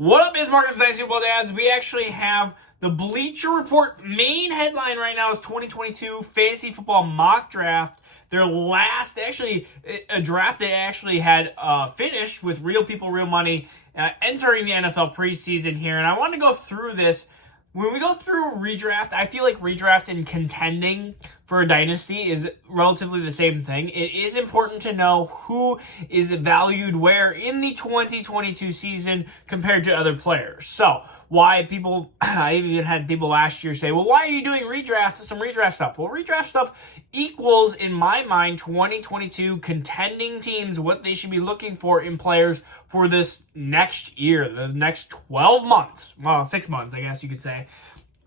What up, is Marcus Dynasty Football Dads? We actually have the Bleacher Report main headline right now is 2022 Fantasy Football Mock Draft. Their last, a draft they actually had finished with real people, real money entering the NFL preseason here. And I want to go through this. When we go through redraft, I feel like redraft and contending for a dynasty is relatively the same thing. It is important to know who is valued where in the 2022 season compared to other players. So, I even had people last year say, well, why are you doing some redraft stuff? Well, redraft stuff equals, in my mind, 2022 contending teams, what they should be looking for in players for this next year, the next 12 months. Well, 6 months, I guess you could say.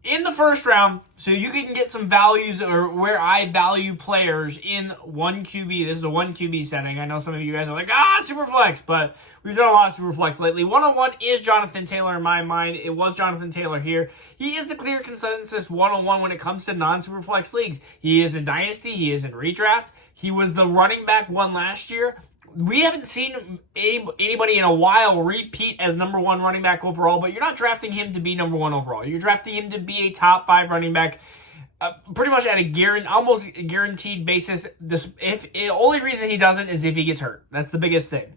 In the first round, so you can get some values or where I value players in 1 QB. This is a 1 QB setting. I know some of you guys are like, Superflex, but we've done a lot of Superflex lately. 101 is Jonathan Taylor in my mind. It was Jonathan Taylor here. He is the clear consensus 101 when it comes to non-Superflex leagues. He is in Dynasty. He is in Redraft. He was the running back one last year. We haven't seen anybody in a while repeat as number one running back overall, but you're not drafting him to be number one overall. You're drafting him to be a top 5 running back, pretty much at a almost guaranteed basis. The only reason he doesn't is if he gets hurt. That's the biggest thing.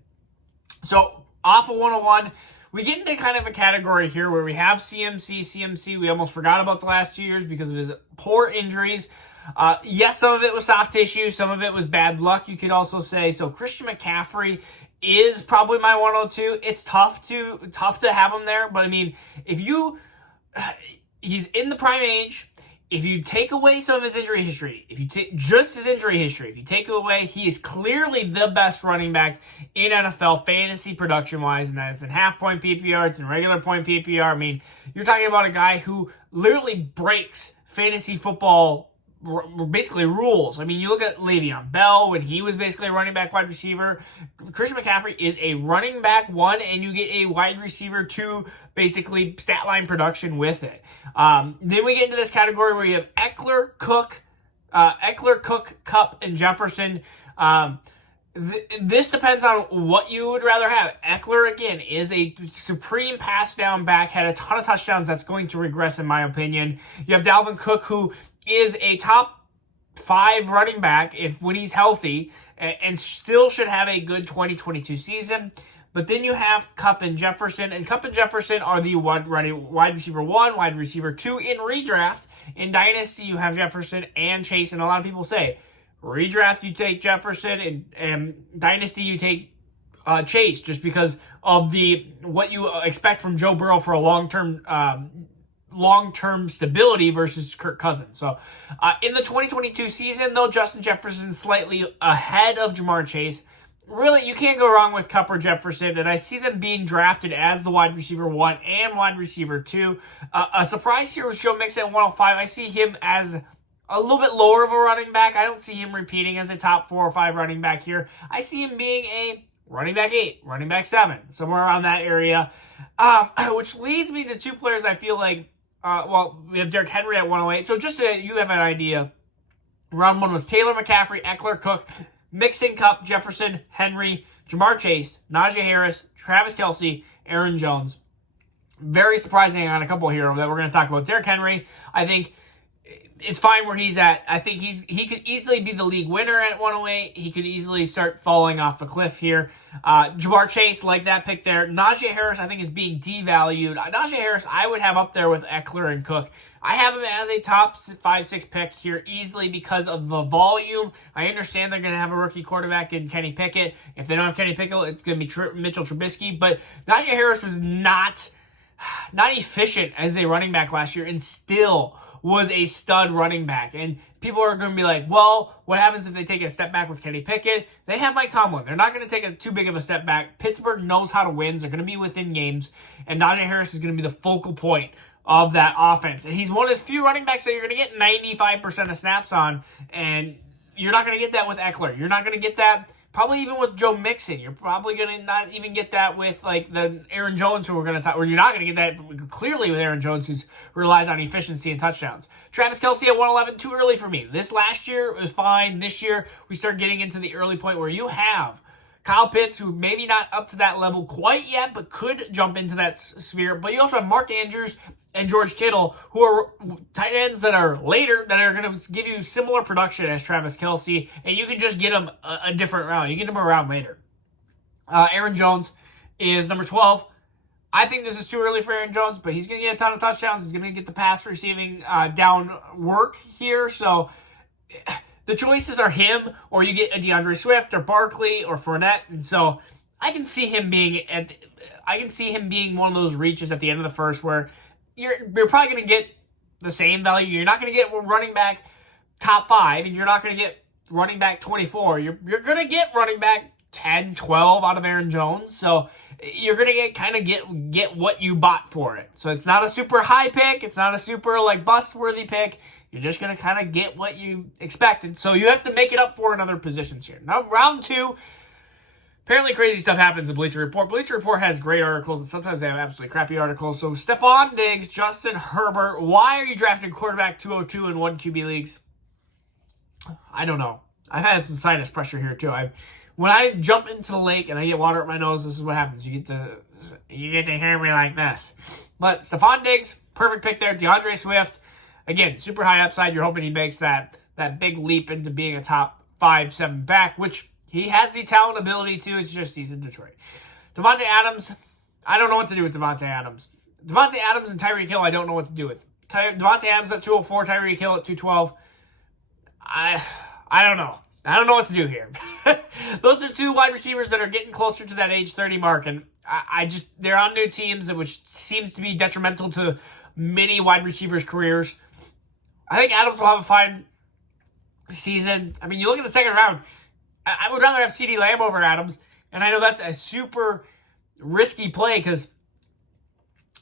So off of 101, we get into kind of a category here where we have CMC. We almost forgot about the last 2 years because of his poor injuries. Yes, some of it was soft tissue. Some of it was bad luck, you could also say. So Christian McCaffrey is probably my 102. It's tough to have him there. But, I mean, he's in the prime age. If you take away some of his injury history, if you take just his injury history, if you take it away, he is clearly the best running back in NFL fantasy production-wise, and that's in half-point PPR, it's in regular point PPR. I mean, you're talking about a guy who literally breaks fantasy football basically rules. I mean, you look at Le'Veon Bell when he was basically a running back wide receiver. Christian McCaffrey is a running back 1, and you get a wide receiver 2, basically stat line production with it. Then we get into this category where you have Eckler, Cook, Kupp, and Jefferson. This depends on what you would rather have. Eckler, again, is a supreme pass down back, had a ton of touchdowns. That's going to regress, in my opinion. You have Dalvin Cook, who is a top 5 running back when he's healthy, and still should have a good 2022 season. But then you have Kupp and Jefferson, and Kupp and Jefferson are the wide receiver 1, wide receiver 2 in redraft. In Dynasty, you have Jefferson and Chase, and a lot of people say, redraft, you take Jefferson, and Dynasty, you take Chase, just because of what you expect from Joe Burrow for a long-term stability versus Kirk Cousins. So in the 2022 season, though, Justin Jefferson's slightly ahead of Jamar Chase. Really, you can't go wrong with Kupp or Jefferson, and I see them being drafted as the wide receiver 1 and wide receiver 2. A surprise here was Joe Mixon at 105. I see him as a little bit lower of a running back. I don't see him repeating as a top 4 or 5 running back here. I see him being a running back 8, running back 7, somewhere around that area, which leads me to 2 players I feel like, we have Derrick Henry at 108. So just so you have an idea, round 1 was Taylor, McCaffrey, Eckler, Cook, Mixon, Kupp, Jefferson, Henry, Jamar Chase, Najee Harris, Travis Kelce, Aaron Jones. Very surprising on a couple here that we're going to talk about. Derrick Henry, I think it's fine where he's at. I think he could easily be the league winner at 108. He could easily start falling off the cliff here. Jamar Chase, like that pick there. Najee Harris, I think, is being devalued. Najee Harris, I would have up there with Eckler and Cook. I have him as a top 5-6 pick here easily because of the volume. I understand they're going to have a rookie quarterback in Kenny Pickett. If they don't have Kenny Pickett, it's going to be Mitchell Trubisky. But Najee Harris was not efficient as a running back last year, and still was a stud running back. And people are going to be like, well, what happens if they take a step back with Kenny Pickett? They have Mike Tomlin. They're not going to take too big of a step back. Pittsburgh knows how to win. They're going to be within games. And Najee Harris is going to be the focal point of that offense. And he's one of the few running backs that you're going to get 95% of snaps on. And you're not going to get that with Eckler. You're not going to get that probably even with Joe Mixon. You're probably going to not even get that with like the Aaron Jones who we're going to talk, or you're not going to get that clearly with Aaron Jones, who relies on efficiency and touchdowns. Travis Kelce at 111, too early for me. This last year was fine. This year we start getting into the early point where you have Kyle Pitts, who maybe not up to that level quite yet, but could jump into that sphere. But you also have Mark Andrews and George Kittle, who are tight ends that are later, that are going to give you similar production as Travis Kelce, and you can just get them a different round. You get them around later. Aaron Jones is number 12. I think this is too early for Aaron Jones, but he's going to get a ton of touchdowns. He's going to get the pass receiving down work here. So the choices are him, or you get a DeAndre Swift or Barkley or Fournette. And so I can see him being one of those reaches at the end of the first where you're probably going to get the same value. You're not going to get running back top 5, and you're not going to get running back 24. You're going to get running back 10, 12 out of Aaron Jones. So you're going to get what you bought for it. So it's not a super high pick. It's not a super bust-worthy pick. You're just going to kind of get what you expected. So you have to make it up for in other positions here. Now, round 2, apparently crazy stuff happens in Bleacher Report. Bleacher Report has great articles, and sometimes they have absolutely crappy articles. So Stephon Diggs, Justin Herbert, why are you drafting quarterback 202 in 1 QB leagues? I don't know. I've had some sinus pressure here too. When I jump into the lake and I get water up my nose, this is what happens. You get to hear me like this. But Stephon Diggs, perfect pick there. DeAndre Swift, again, super high upside. You're hoping he makes that big leap into being a top 5-7 back, which he has the talent ability to. It's just he's in Detroit. Devontae Adams, I don't know what to do with Devontae Adams. Devontae Adams and Tyreek Hill, I don't know what to do with. Devontae Adams at 204, Tyreek Hill at 212. I don't know. I don't know what to do here. Those are 2 wide receivers that are getting closer to that age 30 mark, and they're on new teams, which seems to be detrimental to many wide receivers' careers. I think Adams will have a fine season. I mean, you look at the second round, I would rather have CeeDee Lamb over Adams, and I know that's a super risky play because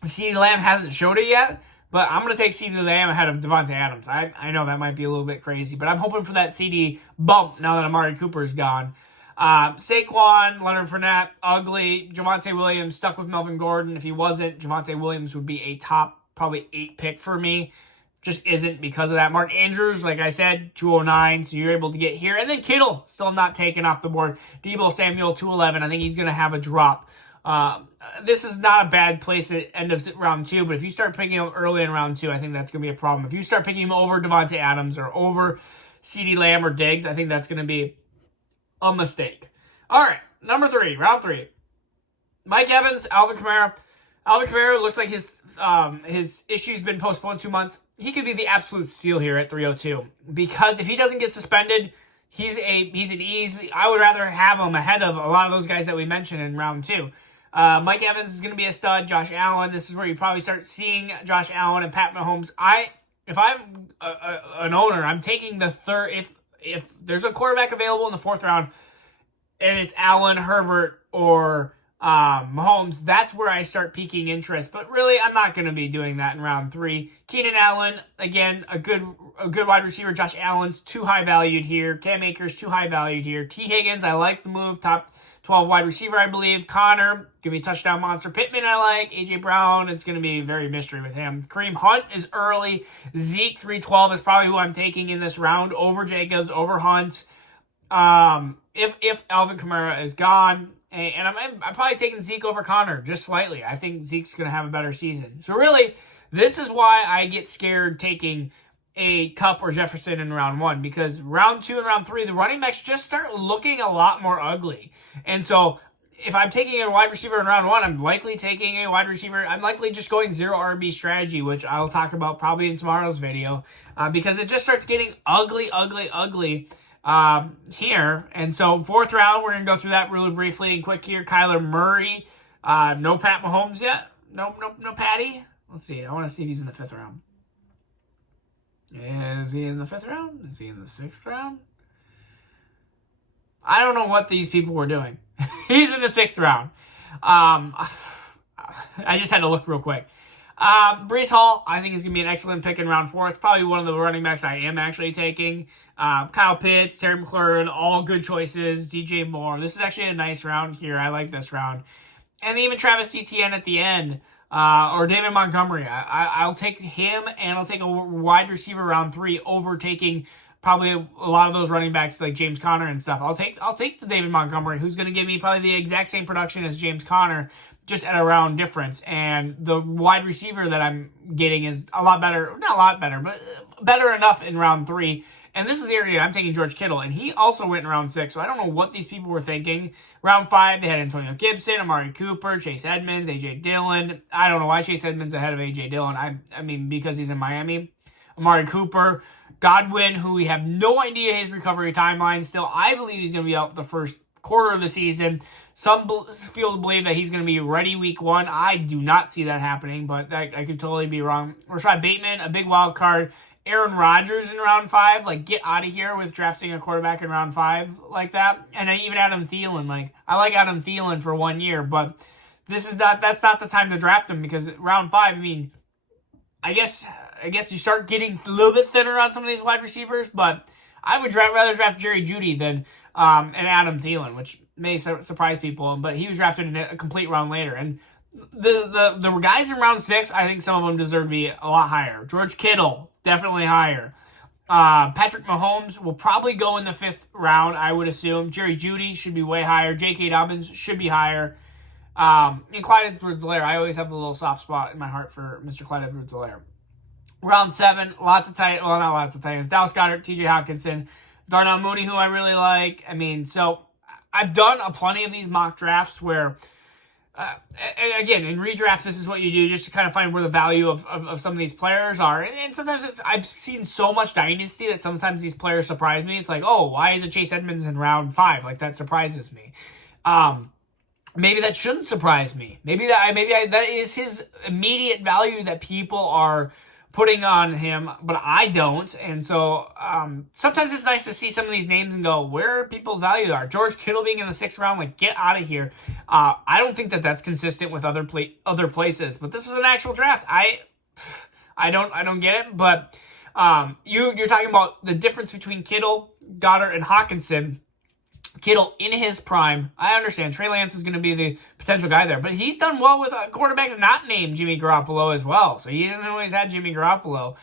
CeeDee Lamb hasn't showed it yet, but I'm going to take CeeDee Lamb ahead of Devontae Adams. I know that might be a little bit crazy, but I'm hoping for that CeeDee bump now that Amari Cooper's gone. Saquon, Leonard Fournette, ugly. Javonte Williams, stuck with Melvin Gordon. If he wasn't, Javonte Williams would be a top probably 8 pick for me. Just isn't because of that. Mark Andrews, like I said, 209, so you're able to get here. And then Kittle, still not taken off the board. Deebo Samuel, 211. I think he's going to have a drop. This is not a bad place at end of round 2, but if you start picking him early in round 2, I think that's going to be a problem. If you start picking him over Devontae Adams or over CeeDee Lamb or Diggs, I think that's going to be a mistake. All right, number 3, round 3. Mike Evans, Alvin Kamara. Alvin Kamara looks like his issue's been postponed 2 months. He could be the absolute steal here at 302 because if he doesn't get suspended, he's an easy. I would rather have him ahead of a lot of those guys that we mentioned in round 2. Mike Evans is going to be a stud. Josh Allen, this is where you probably start seeing Josh Allen and Pat Mahomes. If I'm an owner, I'm taking the third. If there's a quarterback available in the 4th round, and it's Allen, Herbert, or Mahomes, that's where I start piquing interest. But really, I'm not going to be doing that in round 3. Keenan Allen, again, a good wide receiver. Josh Allen's too high valued here. Cam Akers too high valued here. T. Higgins, I like the move. Top 12 wide receiver, I believe. Connor, give me a touchdown monster. Pittman, I like. A.J. Brown, it's going to be very mystery with him. Kareem Hunt is early. Zeke, 312, is probably who I'm taking in this round over Jacobs, over Hunt. If Alvin Kamara is gone, and I'm probably taking Zeke over Connor, just slightly. I think Zeke's going to have a better season. So really, this is why I get scared taking a Kupp or Jefferson in round 1, because round 2 and round 3, the running backs just start looking a lot more ugly. And so if I'm taking a wide receiver in round 1, I'm likely taking a wide receiver. I'm likely just going 0 RB strategy, which I'll talk about probably in tomorrow's video, because it just starts getting ugly here. And so 4th round, we're going to go through that really briefly and quick here. Kyler Murray, no Pat Mahomes yet. No Patty. Let's see. I want to see if he's in the 5th round. Is he in the 5th round? Is he in the 6th round? I don't know what these people were doing. He's in the 6th round. I just had to look real quick. Breece Hall, I think, is going to be an excellent pick in round 4. It's probably one of the running backs I am actually taking. Kyle Pitts, Terry McLaurin, all good choices. DJ Moore. This is actually a nice round here. I like this round. And even Travis Etienne at the end. Or David Montgomery. I'll take him, and I'll take a wide receiver round 3 over taking probably a lot of those running backs like James Conner and stuff. I'll take the David Montgomery, who's going to give me probably the exact same production as James Conner, just at a round difference. And the wide receiver that I'm getting is a lot better, not a lot better, but better enough in round 3. And this is the area I'm taking George Kittle, and he also went in round 6, so I don't know what these people were thinking. Round 5, they had Antonio Gibson, Amari Cooper, Chase Edmonds, A.J. Dillon. I don't know why Chase Edmonds ahead of A.J. Dillon. I mean, because he's in Miami. Amari Cooper, Godwin, who we have no idea his recovery timeline still. I believe he's going to be out the first quarter of the season. Some feel to believe that he's going to be ready week 1. I do not see that happening, but I could totally be wrong. Rashad Bateman, a big wild card. Aaron Rodgers in round 5, like, get out of here with drafting a quarterback in round 5 like that. And even Adam Thielen, like, I like Adam Thielen for 1 year, but that's not the time to draft him, because round 5, I mean, I guess you start getting a little bit thinner on some of these wide receivers, but I would rather draft Jerry Jeudy than an Adam Thielen, which may surprise people, but he was drafted in a complete round later. And the guys in round 6, I think some of them deserve to be a lot higher. George Kittle, definitely higher. Patrick Mahomes will probably go in the 5th round, I would assume. Jerry Jeudy should be way higher. J.K. Dobbins should be higher. And Clyde Edwards-Helaire, I always have a little soft spot in my heart for Mr. Clyde Edwards-Helaire. Round 7, not lots of Titans. Dallas Goedert, T.J. Hawkinson, Darnell Mooney, who I really like. I mean, so I've done plenty of these mock drafts where, again, in redraft, this is what you do just to kind of find where the value of some of these players are. And sometimes I've seen so much Dynasty that sometimes these players surprise me. It's like, oh, why is it Chase Edmonds in round 5? Like, that surprises me. Maybe that shouldn't surprise me. Maybe that is his immediate value that people are putting on him, but I don't. And so sometimes it's nice to see some of these names and go, where people's value are. George Kittle being in the 6th round, like, get out of here. I don't think that that's consistent with other places, but this is an actual draft. I don't get it, but you're talking about the difference between Kittle, Goddard, and Hawkinson. Kittle in his prime, I understand Trey Lance is going to be the potential guy there, but he's done well with quarterbacks not named Jimmy Garoppolo as well. So he hasn't always had Jimmy Garoppolo.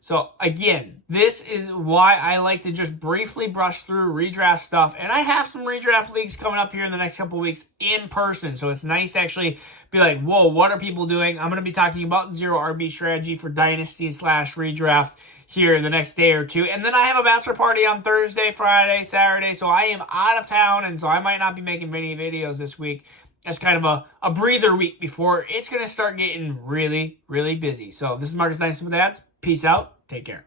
So again, this is why I like to just briefly brush through redraft stuff. And I have some redraft leagues coming up here in the next couple of weeks in person. So it's nice to actually be like, whoa, what are people doing? I'm going to be talking about zero RB strategy for Dynasty / redraft here the next day or two. And then I have a bachelor party on Thursday, Friday, Saturday. So I am out of town, and so I might not be making many videos this week. That's kind of a breather week before it's going to start getting really, really busy. So this is Marcus Dynasty with Ads. Peace out. Take care.